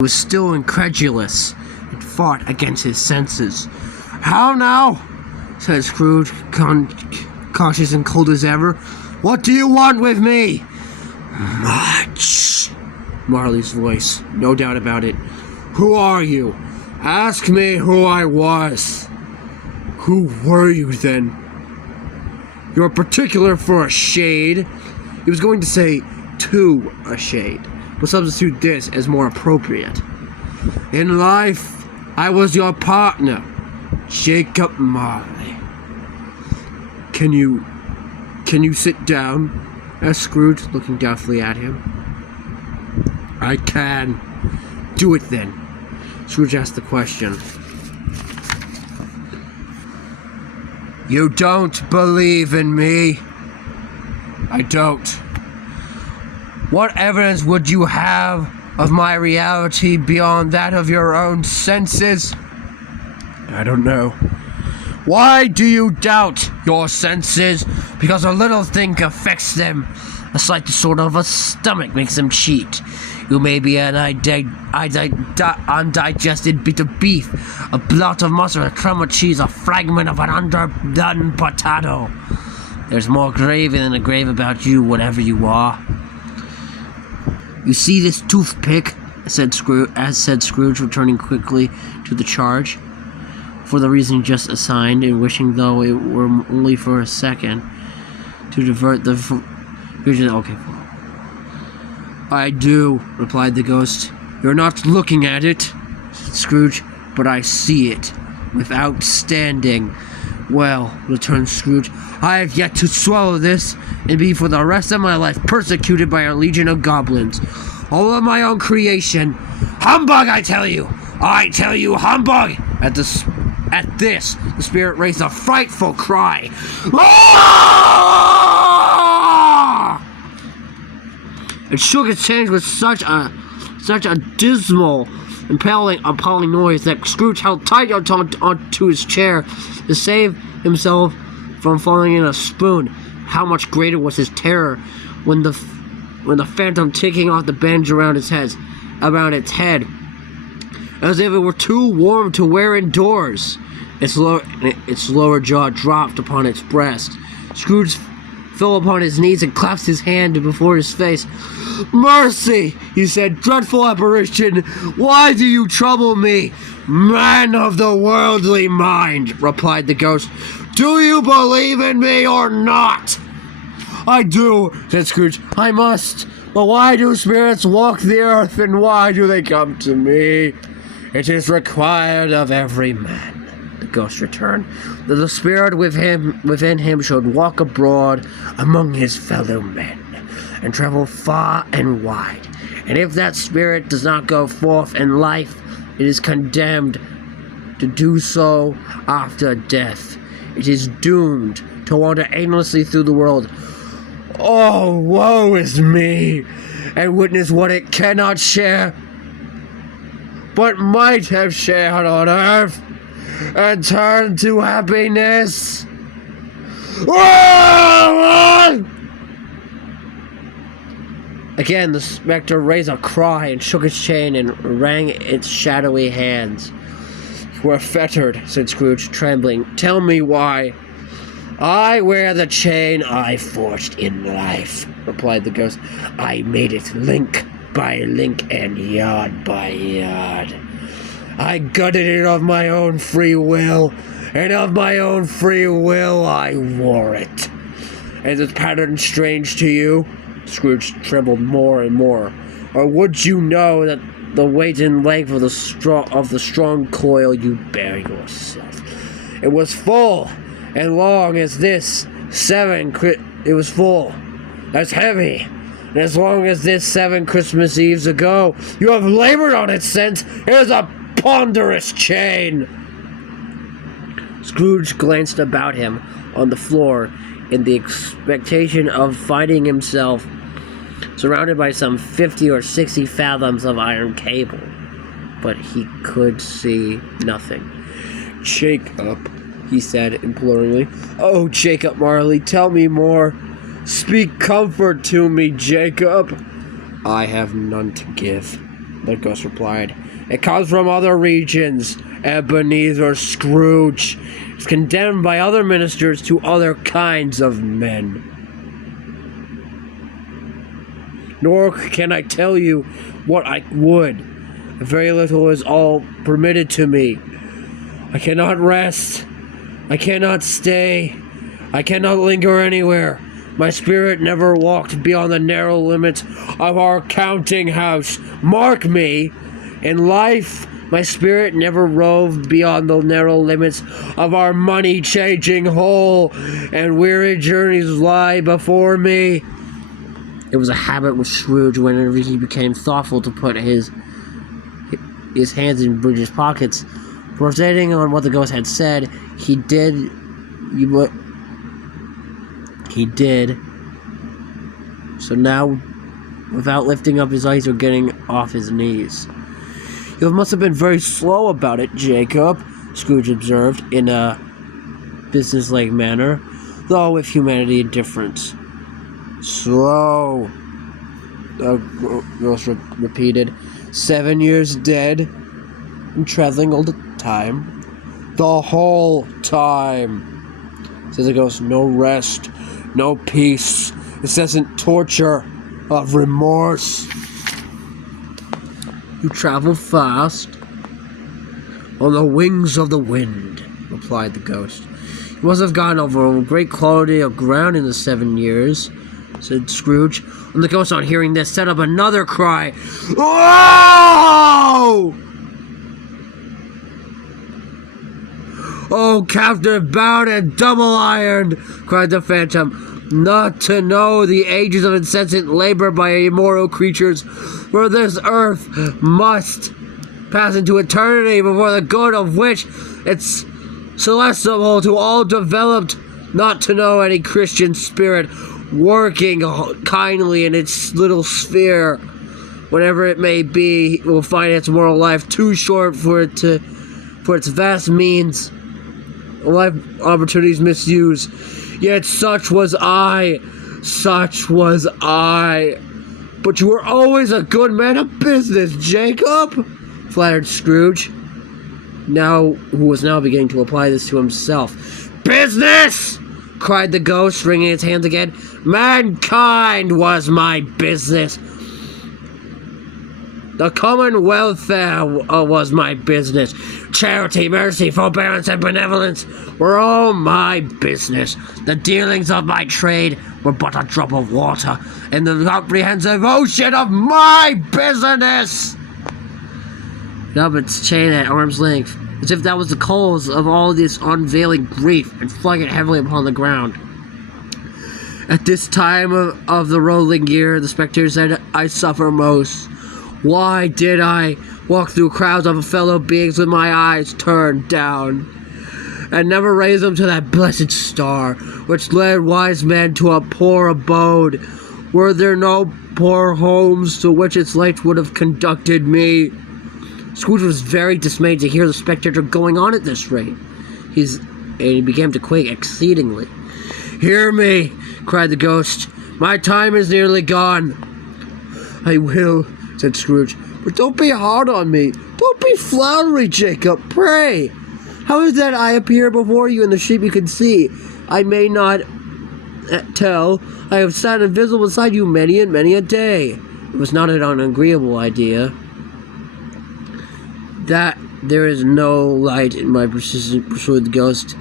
He was still incredulous and fought against his senses. "How now?" said Scrooge, cautious and cold as ever. "What do you want with me?" "Much." Marley's voice, no doubt about it. "Who are you? Ask me who I was." "Who were you then?" "You're particular for a shade." He was going to say to a shade, but substitute this as more appropriate. "In life, I was your partner, Jacob Marley." Can you sit down?" asked Scrooge, looking doubtfully at him. "I can." "Do it then." Scrooge asked the question. "You don't believe in me?" "I don't." "What evidence would you have of my reality beyond that of your own senses?" "I don't know." "Why do you doubt your senses?" "Because a little thing affects them. A slight disorder of a stomach makes them cheat. You may be an undigested bit of beef, a blot of mustard, a crumb of cheese, a fragment of an underdone potato. There's more gravy than a grave about you, whatever you are." "You see this toothpick?" said Scrooge, returning quickly to the charge, for the reason just assigned, and wishing, though it were only for a second, to divert the okay. "I do," replied the ghost. "You're not looking at it," said Scrooge, "but I see it, without standing." "Well," returned Scrooge, "I have yet to swallow this, and be for the rest of my life persecuted by a legion of goblins, all of my own creation. Humbug, I tell you! I tell you, humbug!" At this, the spirit raised a frightful cry. "Ah!" It shook its hands with such a dismal, appalling noise that Scrooge held tight onto his chair to save himself from falling in a spoon. How much greater was his terror when the phantom taking off the bandage around its head, as if it were too warm to wear indoors. Its lower jaw dropped upon its breast. Scrooge fell upon his knees and clasped his hand before his face. "Mercy!" he said. "Dreadful apparition! Why do you trouble me?" "Man of the worldly mind," replied the ghost, "do you believe in me or not?" "I do," said Scrooge. "I must. But why do spirits walk the earth, and why do they come to me?" "It is required of every man," the ghost returned, "that the spirit within him should walk abroad among his fellow men, and travel far and wide. And if that spirit does not go forth in life, it is condemned to do so after death. It is doomed to wander aimlessly through the world. Oh, woe is me, and witness what it cannot share, but might have shared on earth, and turn to happiness." Again the spectre raised a cry and shook its chain and wrung its shadowy hands. "You are fettered," said Scrooge, trembling. "Tell me why." "I wear the chain I forged in life," replied the ghost. "I made it link by link and yard by yard. I gutted it of my own free will, and of my own free will I wore it. Is its pattern strange to you?" Scrooge trembled more and more. "Or would you know that the weight and length of the strong coil you bear yourself? It was full and long as this it was full, as heavy, and as long as this 7 Christmas Eves ago. You have labored on it since. It is a ponderous chain." Scrooge glanced about him on the floor in the expectation of finding himself surrounded by some 50 or 60 fathoms of iron cable, but he could see nothing. "Jacob," he said imploringly. "Oh, Jacob Marley, tell me more. Speak comfort to me, Jacob." "I have none to give." the ghost replied. "It comes from other regions. Ebenezer Scrooge is condemned by other ministers to other kinds of men. Nor can I tell you what I would. Very little is all permitted to me. I cannot rest. I cannot stay. I cannot linger anywhere. My spirit never walked beyond the narrow limits of our counting house. Mark me, in life, my spirit never roved beyond the narrow limits of our money-changing hole, and weary journeys lie before me." It was a habit with Scrooge whenever he became thoughtful to put his hands in Bridget's pockets. Reflecting on what the ghost had said, he did. So now, without lifting up his eyes or getting off his knees. "You must have been very slow about it, Jacob," Scrooge observed in a businesslike manner, though with humanity indifference. "Slow," the ghost repeated. "7 years dead, and traveling all the time." "The whole time," says the ghost. "No rest, no peace, incessant torture of remorse." "You travel fast?" "On the wings of the wind," replied the ghost. "You must have gone over a great quantity of ground in the 7 years," said Scrooge. And the ghost, on hearing this, set up another cry. "Oh! Oh, captive bound and double-ironed!" cried the phantom. "Not to know the ages of incessant labor by immortal creatures, for this earth must pass into eternity before the good of which it's celestial to all developed, not to know any Christian spirit working kindly in its little sphere, whatever it may be, will find its moral life too short for its vast means, life opportunities misused. Yet such was I. But you were always a good man of business, Jacob," flattered Scrooge, who was now beginning to apply this to himself. "Business!" cried the ghost, wringing his hands again. "Mankind was my business. The common welfare was my business. Charity, mercy, forbearance, and benevolence were all my business. The dealings of my trade were but a drop of water in the comprehensive ocean of my business." Up its chain at arm's length, as if that was the cause of all this unveiling grief, and flung it heavily upon the ground. "At this time of the rolling year," the spectator said, "I suffer most. Why did I walk through crowds of fellow beings with my eyes turned down, and never raise them to that blessed star, which led wise men to a poor abode? Were there no poor homes to which its light would have conducted me?" Scrooge was very dismayed to hear the spectator going on at this rate. And he began to quake exceedingly. "Hear me," cried the ghost. "My time is nearly gone." "I will," said Scrooge. "But don't be hard on me. Don't be flowery, Jacob, pray. How is that I appear before you in the shape you can see? I may not tell. I have sat invisible beside you many and many a day." It was not an unagreeable idea. "That there is no light in my persistence," pursued the ghost.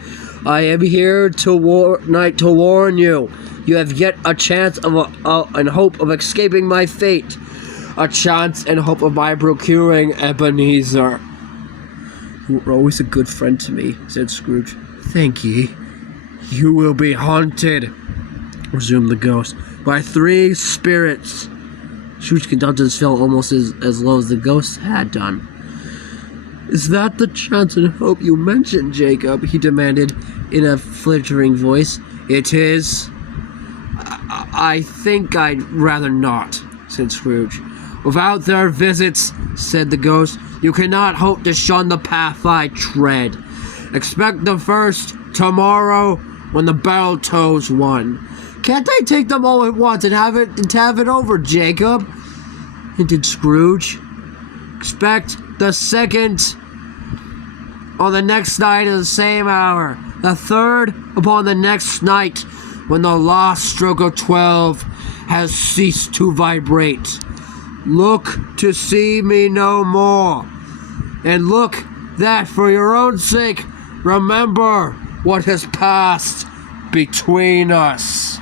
"I am here to warn you. You have yet a chance and hope of escaping my fate. A chance and hope of my procuring Ebenezer." "You were always a good friend to me," said Scrooge. "Thank ye." "You will be haunted," resumed the ghost, "by 3 spirits." Scrooge's countenance fell almost as low as the ghost had done. "Is that the chance and hope you mentioned, Jacob?" he demanded in a flittering voice. "It is." I think I'd rather not," said Scrooge. "Without their visits," said the ghost, "you cannot hope to shun the path I tread. Expect the first tomorrow when the bell tolls 1. "Can't I take them all at once and have it over, Jacob?" hinted Scrooge. Expect the second on the next night at the same hour. The third upon the next night when the last stroke of 12 has ceased to vibrate. Look to see me no more. And look that for your own sake, remember what has passed between us.